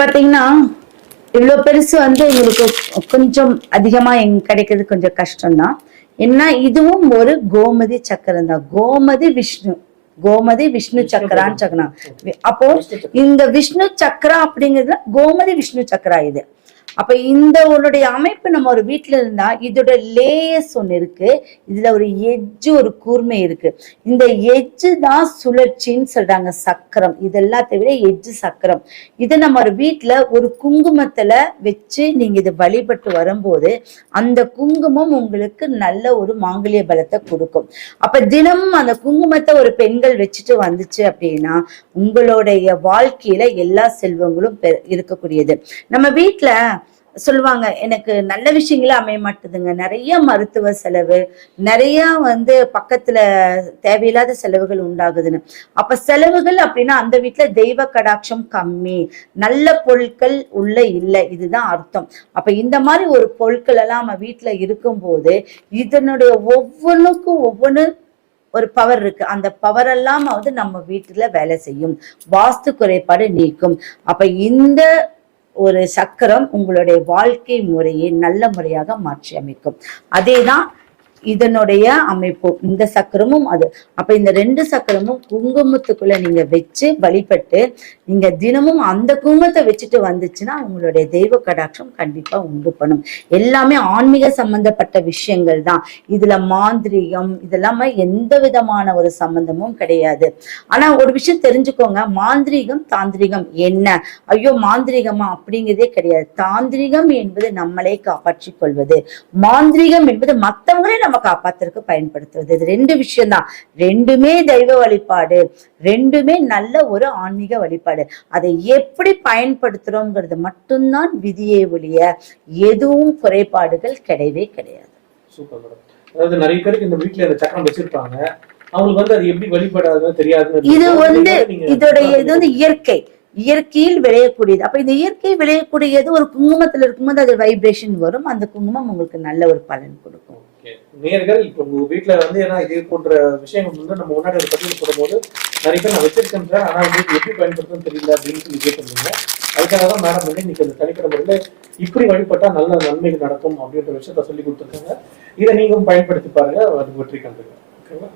பாத்தீங்கன்னா இவ்வளவு பெருசு வந்து உங்களுக்கு கொஞ்சம் அதிகமா எங்க கிடைக்கிறது கொஞ்சம் கஷ்டம்தான். ஏன்னா இதுவும் ஒரு கோமதி சக்கரம் தான் கோமதி விஷ்ணு. கோமதி விஷ்ணு சக்கரான்னு சக்கரம் அப்போ இந்த விஷ்ணு சக்கரா அப்படிங்கிறதுல கோமதி விஷ்ணு சக்கரா இது. அப்ப இந்த உன்னுடைய அமைப்பு நம்ம ஒரு வீட்டுல இருந்தா இதோட லேயர்ஸ் ஒன்று இருக்கு. இதுல ஒரு எஜ்ஜு ஒரு கூர்மை இருக்கு. இந்த எஜ்ஜு தான் சுழற்சின்னு சொல்றாங்க சக்கரம். இது எல்லாத்தை விட எட்ஜ் சக்கரம். இதை நம்ம ஒரு வீட்ல ஒரு குங்குமத்துல வச்சு நீங்க இது வழிபட்டு வரும்போது அந்த குங்குமம் உங்களுக்கு நல்ல ஒரு மாங்கல்ய பலத்தை கொடுக்கும். அப்ப தினமும் அந்த குங்குமத்தை ஒரு பெண்கள் வச்சுட்டு வந்துச்சு அப்படின்னா உங்களுடைய வாழ்க்கையில எல்லா செல்வங்களும் பெ- இருக்கக்கூடியது. நம்ம வீட்டுல சொல்லுவாங்க எனக்கு நல்ல விஷயங்களே அமைய மாட்டுதுங்க நிறைய மருத்துவ செலவு நிறைய வந்து பக்கத்துல தேவையில்லாத செலவுகள் உண்டாகுதுன்னு. அப்ப செலவுகள் அப்படின்னா அந்த வீட்டுல தெய்வ கடாட்சம் கம்மி. நல்ல பொருட்கள் உள்ள இல்லை இதுதான் அர்த்தம். அப்ப இந்த மாதிரி ஒரு பொருட்கள் எல்லாம் நம்ம வீட்டுல இருக்கும்போது இதனுடைய ஒவ்வொன்றுக்கும் ஒவ்வொன்று ஒரு பவர் இருக்கு. அந்த பவர் எல்லாம் வந்து நம்ம வீட்டுல வேலை செய்யும். வாஸ்து குறைபாடு நீக்கும். அப்ப இந்த ஒரு சக்கரம் உங்களுடைய வாழ்க்கை முறையை நல்ல முறையாக மாற்றி அமைக்கும் அதேதான் இதனுடைய அமைப்பு. இந்த சக்கரமும் அது. அப்ப இந்த ரெண்டு சக்கரமும் குங்குமத்துக்குள்ள நீங்க வச்சு வழிபட்டு நீங்க தினமும் அந்த குங்குமத்தை வச்சுட்டு வந்துச்சுன்னா உங்களுடைய தெய்வ கடாட்சம் கண்டிப்பா உண்டு பண்ணும். எல்லாமே ஆன்மீக சம்பந்தப்பட்ட விஷயங்கள் தான். இதுல மாந்திரீகம் இதெல்லாமே எந்த விதமான ஒரு சம்பந்தமும் கிடையாது. ஆனா ஒரு விஷயம் தெரிஞ்சுக்கோங்க. மாந்திரீகம் தாந்திரிகம் என்ன? ஐயோ மாந்திரீகமா அப்படிங்கிறதே கிடையாது. தாந்திரிகம் என்பது நம்மளே காப்பாற்றிக் கொள்வது. மாந்திரீகம் என்பது மத்தவங்களே நம்ம காப்பாத்துறதுக்கு பயன்படுத்துவது. இது ரெண்டு விஷயம்தான். ரெண்டுமே தெய்வ வழிபாடு. ரெண்டுமே நல்ல ஒரு ஆன்மீக வழிபாடு. அதை எப்படி பயன்படுத்துறோங்கிறது மட்டும்தான் விதியை ஒழிய எதுவும் குறைபாடுகள் கிடையவே கிடையாது. Super madam. அதாவது நிறைய பேருக்கு இந்த வீட்ல இந்த சக்கரம் வச்சிருப்பாங்க. அவங்களுக்கு வந்து அது எப்படி வழிபடாதுன்னு தெரியாது இது வந்து இதோடைய இது வந்து இயற்கை. இயற்கையில் விளையக்கூடியது. அப்ப இந்த இயற்கை விளையக்கூடியது ஒரு குங்குமத்துல இருக்கும்போது அது வைப்ரேஷன் வரும். அந்த குங்குமம் உங்களுக்கு நல்ல ஒரு பலன் கொடுக்கும். நேர்கள் இப்போ உங்க வீட்டுல வந்து ஏன்னா இது போன்ற விஷயங்கள் வந்து நம்ம முன்னாடி ஒரு பட்டியல் போடும்போது நிறைய பேர் நான் வச்சிருக்கேன் சார் ஆனா வந்து எப்படி பயன்படுத்தணும்னு தெரியல அப்படின்னு சொல்லி கேட்டிருந்தீங்க. அதுக்காக தான் மேடம் வந்து இன்னைக்கு அந்த தனிப்பட்ட முறையில இப்படி வழிபட்டா நல்ல நன்மைகள் நடக்கும் அப்படின்ற விஷயத்த சொல்லி கொடுத்துருக்காங்க. இதை நீங்களும் பயன்படுத்தி பாருங்க. அது வெற்றி கண்டுங்க ஓகேவா?